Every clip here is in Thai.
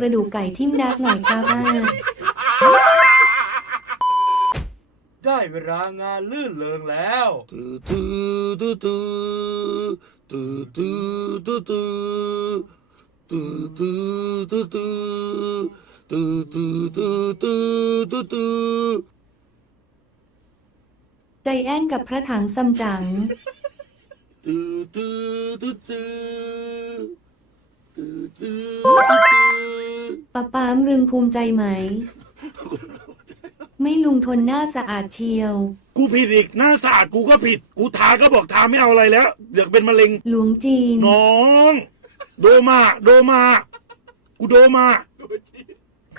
กระดูกไก่ทิ่มดักหน่อยครับอ่าได้เวลางานลื่นเริงแล้ว ตื้อตื้อตื้อตื้อตื้อตื้อตื้อตื้อตื้อตื้อตื้อตื้อตื้อตื้อตื้อตื้อตื้อตื้อใจแอนกับพระถังซัมจั๋งตื้อตื้อตื้อตื้อตื้อตื้อตื้อ ป้าปามรึงภูมิใจไหม ไม่ลุงทนหน้าสะอาดเชียว กูผิดอีกหน้าสะอาดกูก็ผิด กูทาก็บอกทาไม่เอาอะไรแล้วเดี๋ยวเป็นมะเร็ง หลวงจีน น้อง โดมา โดมา กูโดมา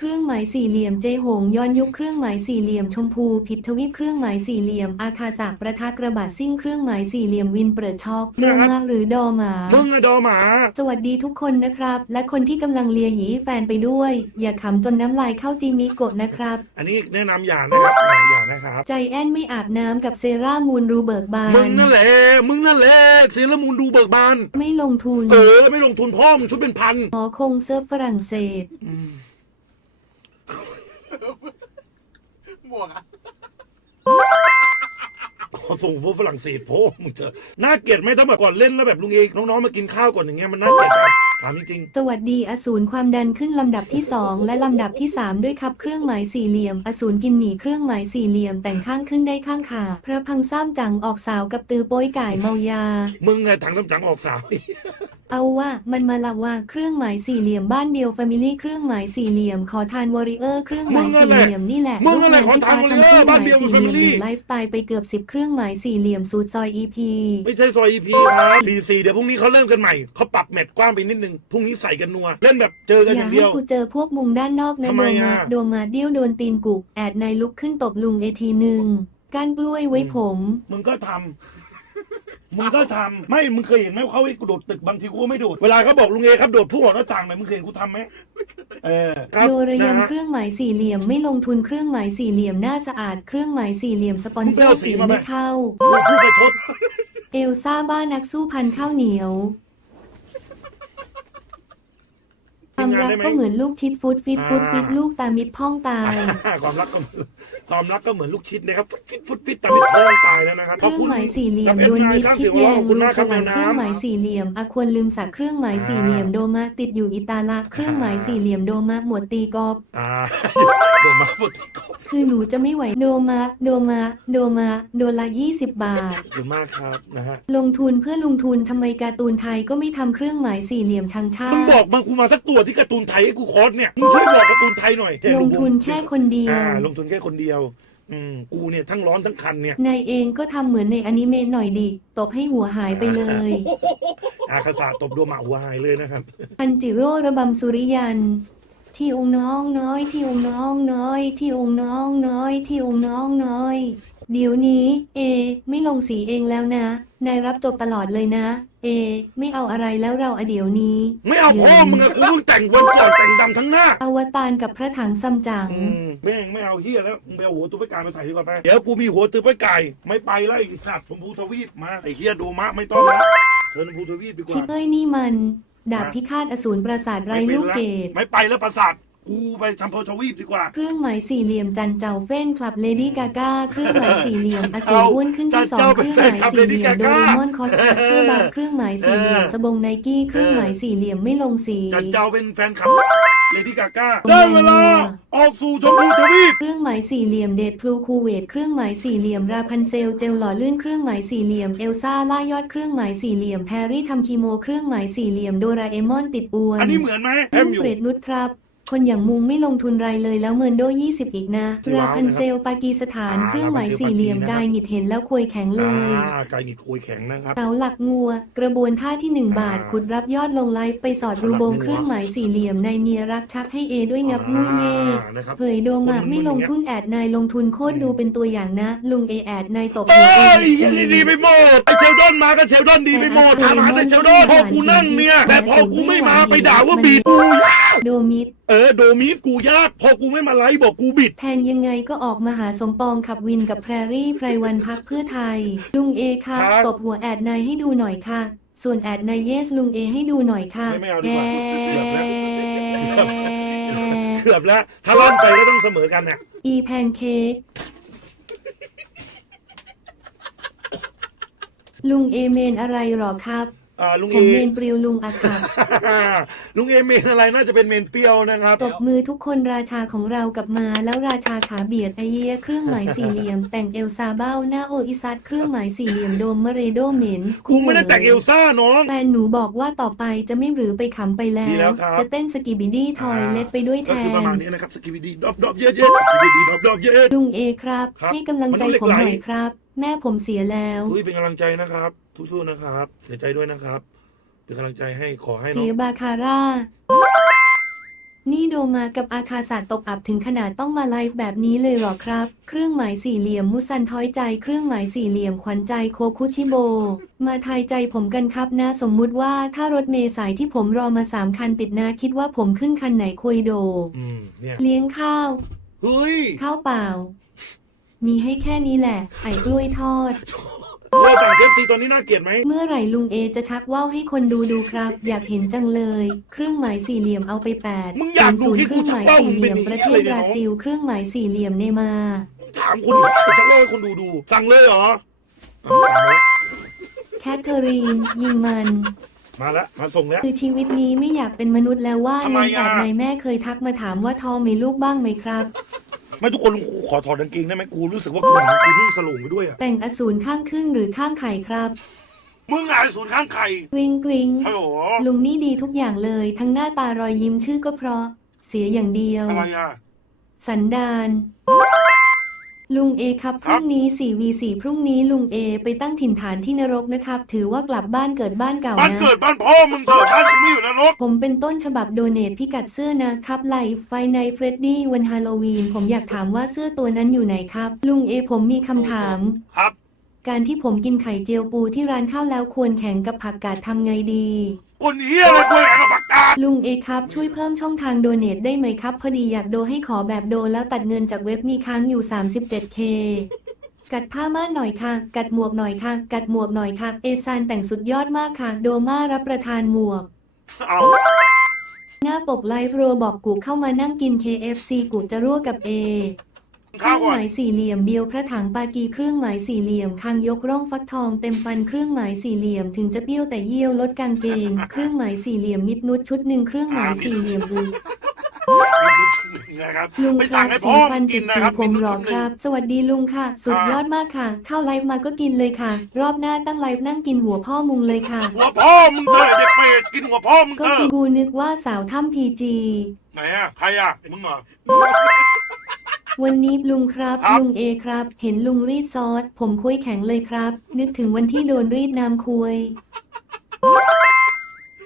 เครื่องหมายสี่เหลี่ยมเจหงย้อนยุคเครื่องหมายสี่เหลี่ยมชมพูผิดทวีปเครื่องหมายสี่เหลี่ยม อาคาสะประทะกระบาดซิ่งเครื่องหมายสี่เหลี่ยมวินเปิดช็อกนะโดครับมาหรือดอหมา มึงอะโดมา สวัสดีทุกคนนะครับ และคนที่กำลังเลียหยีแฟนไปด้วย อย่าขำจนน้ำลายเข้าจีมิโกะนะครับ อันนี้แนะนำอย่างนะครับอ่าอย่างนะครับ ใจแอนไม่อาบน้ำกับเซรามูนรูเบิร์กบามึงนนั่นแหละ มึงนั่นแหละเซเลอร์มูนดูเบิกบาน ไม่ลงทุนเออไม่ลงทุนพ่อมึงชุดเป็นพันหอคงเซิร์ฟฝรั่งเศส อืม มวกอะขอส่งพวกฝรั่งเศสพ่อมึงเจอน่าเกลียดไหมถ้าแบบก่อนเล่นแล้วแบบลุงเอกน้องๆมากินข้าวก่อนอย่างเงี้ยมันน่าเกลียดไหมถามจริงสวัสดีอสูรความดันขึ้นลำดับที่ 2 และลำดับที่ 3 ด้วยครับเครื่องหมายสี่เหลี่ยม อสูรกินหมี่เครื่องหมายสี่เหลี่ยมแต่งข้างขึ้นได้ข้างขาพระพังซ้ำจังออกสาวกับตือโป้ยก่ายเมายา ๆมึงไงถังน้ำจังออกสาว เอาว่ามันมาละว่าเครื่องหมายสี่เหลี่ยมบ้านเดียวแฟมิลี่เครื่องหมายสี่เหลี่ยมขอทานวอริเออร์เครื่องหมายสี่เหลี่ยมนี่แหละมึงนั่นแหละลูกขอทานที่ warrior บ้านเดียวครื่องหม family ไลฟ์สไตล์ไปเกือบสิบเครื่องหมายสี่เหลี่ยมสูตรซอยอีพีไม่ใช่ซอยอีพีครับสี่สี่เดี๋ยวพรุ่งนี้เขาเริ่มกันใหม่เขาปรับแมตช์กว้างไปนิดนึงพรุ่งนี้ใส่กันนัวเล่นแบบเจอกันอย่อาย่างให้เดียวกูเจอพวกมุงด้านนอกนะทำโดไมมาอะโดมาเดี้ยวโดนตีนกุกแอดนายลุกขึ้นตบลุงเอทีหนึ่งก้านกล้วยไว้ผม มึงก็ทำ มึงก็ทำไม่มึงเคยเห็นไหมว่าเขาให้กูโดดตึกบางทีกูก็ไม่โดดเวลาเขาบอกลุงเอครับโดดพุ่งออกหน้าต่างหน่อยมึงเคยเห็นกูทำไหมเออครับโดระนะยำฮะเครื่องหมายสี่เหลี่ยมไม่ลงทุนเครื่องหมายสี่เหลี่ยมหน้าสะอาดเครื่องหมายสี่เหลี่ยมสปอนเซอมึงไปเอาร์สีสีมาไหม ไม่เข้ากูพูดไปชด เอลซ่าบ้านนักสู้พันข้าวเหนียว ความรักก็เหมือนลูกชิดฟุตฟิตฟุตฟิตลูกตามิดพ่องตายความรักก็เหมือนความรักก็เหมือนลูกชิดนะครับฟุตฟิตฟุตฟิตแต่ไม่พ้องตายแล้วนะครับเครื่องหมายสี่เหลี่ยมกับโดนเอ็มิดข้างคิเสีดยงแยว่างขอบคุณรูมากคสรับวแมรวรค์น้เครื่องหมายสี่เหลี่ยมอะควรลืมสักเครื่องหมายสี่เหลี่ยมโดมาติดอยู่อิตาละเครื่องหมายสี่เหลี่ยมโดมาหมวดตีกอบำอ่าโดนมาปกติกบคือหนูจะไม่ไหวโดมาโดมาโดมาโดนละยี่สิบบาทขอบคุณมากครับนะฮะลงทุนเพื่อลงทุนทำไมการ์ตูนไทยก็ไม่ทำเครื่องหมายสี่เหลี่ยมชังชามึงติบอกมากูมาสักตัวที่การ์ตูนไทยให้กูคอร์สเนี่ยมึงช่วยบอกการ์ตูนไทยหน่อยลงทุนแค่คนเดียว อ่า ลงทุนแค่คนเดียว อืม กูเนี่ยทั้งร้อนทั้งคันเนี่ย นายเองก็ทำเหมือนในอนิเมะหน่อยดิตบให้หัวหายไปเลย อาคาสาตบดวงหมาหัวหายเลยนะครับ พันจิโร่ระบำสุริยัน ที่องค์น้องน้อย ที่องค์น้องน้อย ที่องค์น้องน้อย ที่องค์น้องน้อย เดี๋ยวนี้ เอ ไม่ลงสีเองแล้วนะ นายรับจบตลอดเลยนะ เอ ไม่เอาอะไรแล้วเราอะเดี๋ยวนี้ ไม่เอาพ่อมึงอะกูเพิ่งแต่งวันก่อนแต่งดำทั้งหน้า อวตารกับพระถังซัมจั๋งอืมแม่งไม่เอาเฮียแล้วมึงไปเอาหัวตัวไปกายมาใส่ดีกว่าไปเดี๋ยวกูมีหัวตัวไปไก่ไม่ไปแล้วไอ้สัตว์ชมพูทวีปมาไอ้เฮียโดมะไม่ต้องแล้วเชิญชมพูทวีปดีกชิว่าเอ้ยนี่มัน ดาบพิฆาตอสูรปราสาทไรลูกเกด ไม่ไปแล้วประสาท กูไปชมพูทวีปดีกว่า เครื่องหมายสี่เหลี่ยมจันเจ้าเฟ้นคลับเลดี้กาก้าเครื่องหมายสี่เหลี่ยมอจันสูเจ้ารอ้วนขึ้นที่สองจันเจ้าเคเป็นรื่องหมายแฟนคลับสี่เหลี่ยม Lady โด Gaga เรมอนคอสเสื้อบาสเครื่องหมายสี่เหลี่ยมเออสบงไนกี้เครื่องหมายสี่เหลี่ยมไม่ลงสีจันเจ้าเป็นแฟนคลับเลดี้กาก้าได้เวลา ออกสู่ชมพูทวีปเครื่องหมายสี่เหลี่ยมเดดพลูคูเวตเครื่องหมายสี่เหลี่ยมราพันเซลเจลหล่อลื่นเครื่องหมายสี่เหลี่ยมเอลซ่าล่ายอดเครื่องหมายสี่เหลี่ยมแพรรี่ทำคีโมเครื่องหมายสี่เหลี่ยมโดราเอมอนติดอวนอันนี้เหมือนไหมแอเรื่อมงอยู่เปรตนุชครับ คนอย่างมุงไม่ลงทุนไรเลยแล้วเมินโด20อีกนะว้าวราพันเซลปากีสถานอ่าเครื่องหมายราพันเซลสี่เหลี่ยมปากีนะครับกายหงิดเห็นแล้วควยแข็งเลยอ่าไก่หงิดคุยแข็งนะครับเสาหลักงัว กระบวนท่าที่1บาทอ่าขุดรับยอดลงไลฟ์ไปสอดรูโบงเสาหลักงัวเครื่องหมายสี่เหลี่ยมในเมียรักชักให้เอด้วยงับงุ้ยเง่อ่านะครับเผยโดมะคนมึนๆไม่ลงทุนแอดนายลงทุนโคตรดูเป็นตัวอย่างนะ ลุงเอแอดนายตบเอ้หัวเอยงนี่ดีไปหมดไอเชลดอนมาก็เชลดอนดีไปหมดถามหาแต่เชลดอนพอกูนั่งเนี่ยแต่พอกูไม่มาไปด่าว่าบีดกูยาก โดมิดเออ โดมีดกูยาก พอกูไม่มาไลฟ์บอกกูบิด แทงยังไงก็ออกมาหาสมปองขับวินกับแพรรี่ไพรวันพักเพื่อไทย ลุงเอค่ะครับ ตบหัวแอดนายให้ดูหน่อยค่ะ ส่วนแอดนายเยสลุงเอให้ดูหน่อยค่ะไม่ไม่เอาดีกว่าเกือบแล้ว แอะเกือบแล้วถ้าลั่นไปก็ต้องเสมอกันเนี่ยอีแพนเค้กลุงเอเมนอะไรหรอครับ อ่าลุงผเอ มเมนปลิวลุงอะค่ะ ลุงเอเมนอะไรน่าจะเป็นเมนเปรี้ยวนะครับ ตบมือทุกคนราชาของเรากลับมาแล้วราชาขาเบียดไอเยียเครื่องหมายสี่เหลี่ยม แต่งเอลซาเบ้าหน้าโออิซัดเครื่องหมายสี่เหลี่ยมโดมมะเรโดเหม็นกูไม่ได้แต่งเอลซ่าน้อง แฟนหนูบอกว่าต่อไปจะไม่หรือไปขำไปแล้ดีแล้ว วครับ จะเต้นสกิบิดี้ทอยเล็ดไปด้วยแทก็คือประนมาณนี้นะครับสกิบิดีดอบดอบเย็ดเย็ดสกิบิดีดอบดอบเย็ด ลุงเอครับ ครับให้กำลังใจมนุษย์เหล็กผมไหล หน่อยครับ แม่ผมเสียแล้ว อุ้ยเป็นกำลังใจนะครับ สู้ๆนะครับ เสียใจด้วยนะครับ เป็นกำลังใจให้ขอให้น้เสีองยบาคาร่า นี่โดมากับอาคาศาสตร์ตกอับถึงขนาดต้องมาไลฟ์แบบนี้เลยเหรอครับ เครื่องหมายสี่เหลี่ยมมุสันท้อยใจเครื่องหมายสี่เหลี่ยมขวัญใจโคคุชิโบ มาทายใจผมกันครับนะ สมมุติว่าถ้ารถเมล์สายที่ผมรอมาสามคันติดนะคิดว่าผมขึ้นคันไหนคุยโด อืมเนี่ยเลี้ยงข้าว เฮ้ยข้าวเปล่า มีให้แค่นี้แหละ ไข่กล้วยทอด เราสั่งเคฟซีตอนนี้น่าเกลียดไหม เมื่อไหร่ลุงเอจะชักว่าวให้คนดูดูครับ อยากเห็นจังเลย เครื่องหมายสี่เหลี่ยมเอาไปแปดมึงอยากดูศูนที่ย์เคกูรื่องหชักมายว่าวสี่มึงเหเป็นลี่ยมอย่างประนี้เทอะไรศบเนี่ยน้องราซิล เครื่องหมายสี่เหลี่ยมเนมา ถามคนชักว่าวให้คนดูดู สั่งเลยเหรอเอาสั่งเลยแคทเธอรีน ยิงมัน มาแล้วมาส่งแล้ว คือชีวิตนี้ไม่อยากเป็นมนุษย์แล้วว่าทำไมเนื่องจากอะนายแม่เคยทักมาถามว่าทอมีลูกบ้างไหมครับ ไม่ทุกคนกูขอถอดกางเกงได้ไหมกูรู้สึกว่ากูกูนุ่งสลงไปด้วยอะแต่งอสูรข้างครึ่งหรือข้างไข่ครับ มึงอ่านศูนย์ข้างไข่กริงกริงฮัลโหลลุงนี่ดีทุกอย่างเลย ทั้งหน้าตารอยยิ้มชื่อก็เพราะ เสียอย่างเดียว อะไรอะสันดาน ลุงเอครับพรุ่งนี้ 4v4 พรุ่งนี้ลุงเอไปตั้งถิ่นฐานที่นรกนะครับ ถือว่ากลับบ้านเกิดบ้านเก่าบ้านนะ เกิดบ้านพ่อมึงเถอะบ้านกูไม่อยู่นรก ผมเป็นต้นฉบับโดเนทพิกัดเสื้อนะครับไลฟ์ไฟในเฟรดดี้วันฮาโลวีน ผมอยากถามว่าเสื้อตัวนั้นอยู่ไหนครับ ลุงเอผมมีคำถาม ครับ การที่ผมกินไข่เจียวปูที่ร้านข้าวแล้วควรแข่งกับผักกาดทำไงดี คนเฮียอะไรกูอยากกับปากกาลุงเอครับช่วยเพิ่มช่องทางโดเนทได้ไหมครับ พอดีอยากโดให้ขอแบบโดแล้วตัดเงินจากเว็บมีค้างอยู่ 37k กัดผ้าม่านหน่อยค่ะ กัดหมวกหน่อยค่ะ กัดหมวกหน่อยค่ะ เอซานแต่งสุดยอดมากค่ะ โดมารับประทานหมวก เอาหน้าปกไลฟ์โรบอกกูเข้ามานั่งกิน KFC กูจะรั่วกับเอ เคข้าวรื่องก่อหน มายสี่เหลี่ยมเบียวพระถังปากีเครื่องหมายสี่เหลี่ยมคางยกร่องฟักทองเต็มฟันเครื่องหมายสี่เหลี่ยมถึงจะเปี้ยวแต่เยี่ยวลดกางเกง เครื่องหมายสี่เหลี่ยมมิดนุดชุดหนึ่งเครื่องหมายสี่เหลี่ยมอึเป็นรุ่นชุดหนึ่งนะครับลุงไปครัสั่บงให้พ่อสี่มึพันงกิเจ็นดนะสีครับผมเป็นหรรุ่อนชุดหคนึ่ง รับ สวัสดีลุงค่ะ สุดยอดมากค่ะ เข้าไลฟ์มาก็กินเลยค่ะ รอบหน้าตั้งไลฟ์นั่งกินหัวพ่อมุงเลยค่ะ หัวพ่อมึงเถอะเด็กเปรตกินหัวพ่อมึงก็เถอะคือกูนึกว่าสาวถ้ำพีจีไหนอะใครอะมึงเหรอ วันนี้ลุงครับครับ ลุงเอครับ เห็นลุงรีดซอส ผมคุยแข็งเลยครับ นึกถึงวันที่โดนรีดน้ำคุย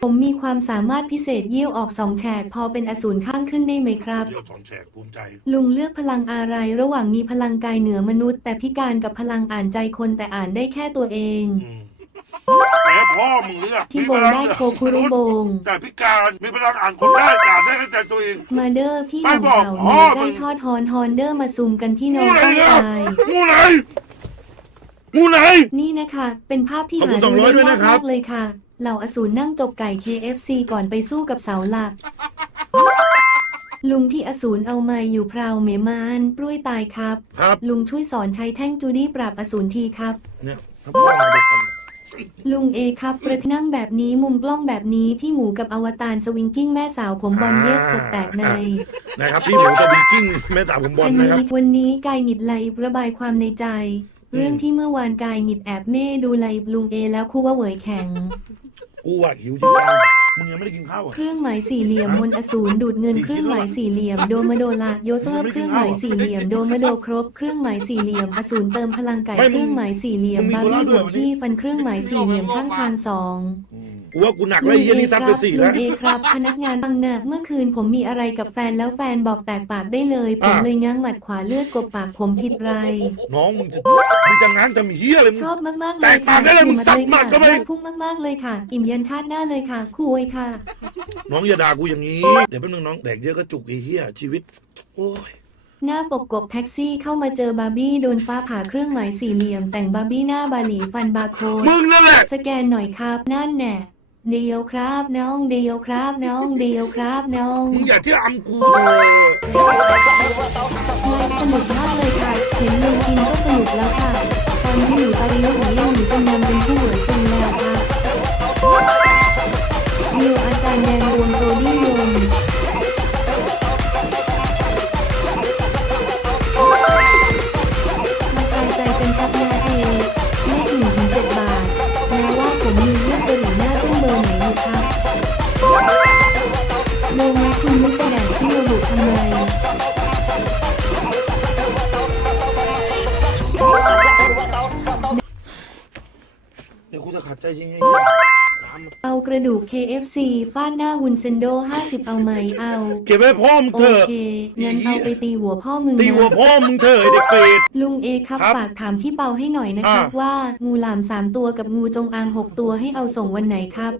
ผมมีความสามารถพิเศษเยี่ยวออกสองแฉกพอเป็นอสูรข้างขึ้นได้ไหมครับเดี๋ยวสองแฉกภูมิใจ ลุงเลือกพลังอะไรระหว่างมีพลังกายเหนือมนุษย์ แต่พิการกับพลังอ่านใจคนแต่อ่านได้แค่ตัวเอง อืม แต่พ่อมึงเลือกที่มีบพนลังได้โคคุรุโบง แต่พิการมีพลังอ่านคนได้แต่อ่านได้แค่ใจตัวเอง มาเดอร์พี่หไม่นุ่มบอกเก่าพ่เนื้ออมึใกล้งทอดฮอนฮอนเดอร์มาซุ่มกันที่นอนงูไหนต้องเนี่ยตายงูไหนงูไหน นี่นะคะ เป็นภาพที่ขอบหาคุณดู200ด้ได้วยยานะกครับมากเลยค่ะ เหล่าอสูรนั่งจบไก่ KFC ก่อนไปสู้กับเสาหลัก ลุงที่อสูรเอามาอยู่พราวเมมานปลุ้ยตายครับครับลุงช่วยสอนใช้แท่งจูดี้ปราบอสูรทีครับเนี่ย ถ้าพ่อมาเด็กกันลุงเอครับประนั่งแบบนี้มุมกล้องแบบนี้พี่หมูกับอวตารสวิงกิ้งแม่สาวผมบอลเยสสดแตกในนะครับพี่หมูตะวิงกิ้งแม่สาวผมบอลอันนะครับนี้วันนี้กายหงิดไลฟ์ระบายความในใจ เรื่องที่เมื่อวานกายหงิดแอบเม่ดูไลฟ์ลุงเอแล้วคู่ว่าเหวยแข็งกูอะหิวจริงจัง มึงยังไม่ได้กินข้าวอะเครื่องหมายสี่เหลี่ยมมนต์อสูรดูดเงินเครื่องหมายสี่เหลี่ยมโดมาโดลาโยโซเครื่องหมายสี่เหลี่ยมโดมาโดครบเครื่องหมายสี่เหลี่ยมอสูรเติมพลังไก่ไม่มึงเครื่องหมายสี่เหลี่ยมมึงมีบาร์โคราบี้ชด้วยหัววันนี้ที่ฟันเครื่องหมายสี่เหลี่ยมข้างทางสองอืม กูว่ากูหนักแล้วไอ้เหี้ยนี่ซัดไปสี่ลุแล้วงเอครับพนักงานบังนะเมื่อคืนผมมีอะไรกับแฟนแล้วแฟนบอกแตกปากได้เลยผมอะเลยง้างหมัดขวาเลือดกบปากผมผิดไร น้องมึงจะมึงจะง้างทำเหี้ยอะไรมึง ชอบมากๆเลแตยกปากได้เลยมึงสับหมัดเข้าไปอยพุ่งมากๆเลยค่ะ อิ่มยันชาติหน้าเลยค่ะคุยค่ะ น้องอย่าด่ากูอย่างนี้ เดี๋ยวแป๊บนึงน้องแดกเยอะก็จุกไอ้เหี้ยชีวิต โอ้ย หน้าปกกบแท็กซี่เข้ามาเจอบาร์บี้โดนฟ้าผ่าเครื่องหมายสี่เหลี่ยม แต่งบาร์บี้หน้าบาหลีฟันบาร์โค้ดมึงนั่นแหละ สแกนหน่อยครับนั่นแน่ เดียวครับน้องเดียวครับน้องเดียวครับน้องมึงอย่าที่อำกูเถอะไลฟ์สนุกมากเลยค่ะเห็นลุงกินก็สนุกแล้วค่ะตอนนี้หนูตาดีหนูเล่นหนูจำนำเป็นผู้เหวยเป็นแล้วค่ะเดียวอาจารย์แดงดวงโซดี้ เดี๋ยวกูจะขัดใจจริงไงเอากระดูก KFC ฟาดหน้าวุนเซนโด 50 เอาไหมเอา เก็บไว้พ่อมึงโอเถอะเคงั้นเอาไปตีหัวพ่อมึงตีหัวนะพ่อมึงเถอะไอ้เด็กเปรต ลุงเอครับครับฝากถามพี่เปาให้หน่อยนะครับอ่า ว่า งูหลามสามตัวกับงูจงอางหกตัวให้เอาส่งวันไหนครับ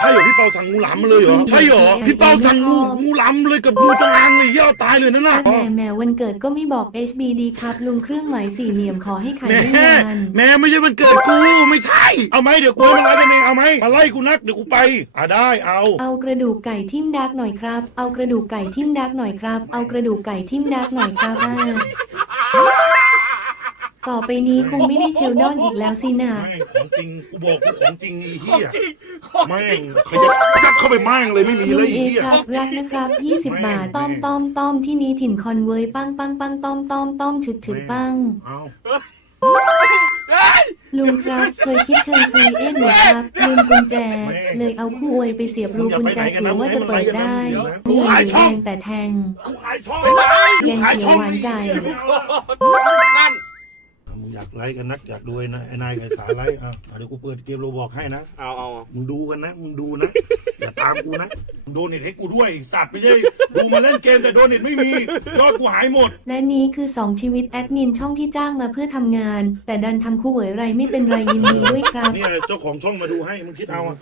ใช่เหรอพี่เปาสั่งงูหลามมาเลยเหรอใช่เหรอพี่เปาสั่งงูงูหลามเลยกับงูจงอางเลยเหี้ย่อตายเลยนั่นน่ะแหมแหมวันเกิดก็ไม่บอก HBD ครับลุงเครื่องหมายสี่เหลี่ยมขอให้ขายแม่ได้นานแม่ไม่ใช่วันเกิดกูไม่ใช่ เอาไหมเดี๋ยวกูให้มันไล่กันเองเอาไหมมาไล่กูนักเดี๋ยวกูไปอะได้เอาเอากระดูกไก่ทิ่มดักหน่อยครับ เอากระดูกไก่ทิ่มดักหน่อยครับ เอากระดูกไก่ทิ่มดักหน่อยครับอ่า ต่อไปนี้คงไม่ได้เชลดอนอีกแล้วสินะแม่งของจริงกูบอกกูของจริงไอ้เหี้ยแม่งขยับยัดเข้าไปแม่งเลยไม่มีลุเลยงไอ้เอเหี้ย ครับรักนะครับ 20 บาท ต้อมต้อมต้อมที่นี้ถิ่นคอนเวยปังปังปังต้อมต้อมต้อมฉึกฉึกปัง เอาลุงครับเคยคิดเชิญครีเอทไหมครับลืมกุญแจ เลยเอาคู่อวยไปเสียบรูกุญแจเผื่อว่าจะเปิดได้เงินหรือแทงแต่แทงกูขายช่องแกงเขียวหวานไก่นั่นมึงอยากไลค์กันนักอยากดูไอ้นะไอ้นายกับไอ้สาไลค์อะเดี๋ยวกูเปิดเกมโรบอกให้นะ เอาเอามึงดูกันนะ มึงดูนะ อย่าตามกูนะมึงโดนเน็ตให้กูด้วยไอ้สัตว์ไม่ใช่ดูมาเล่นเกมแต่โดนเน็ตไม่มี ยอดกูหายหมด และนี้คือ 2 ชีวิตแอดมินช่องที่จ้างมาเพื่อทำงาน แต่ดันทำคู่เหวยไรไม่เป็นไรยินดีด้วยครับ เนี่ยเจ้าของช่องมาดูให้มึงคิดเอาอะ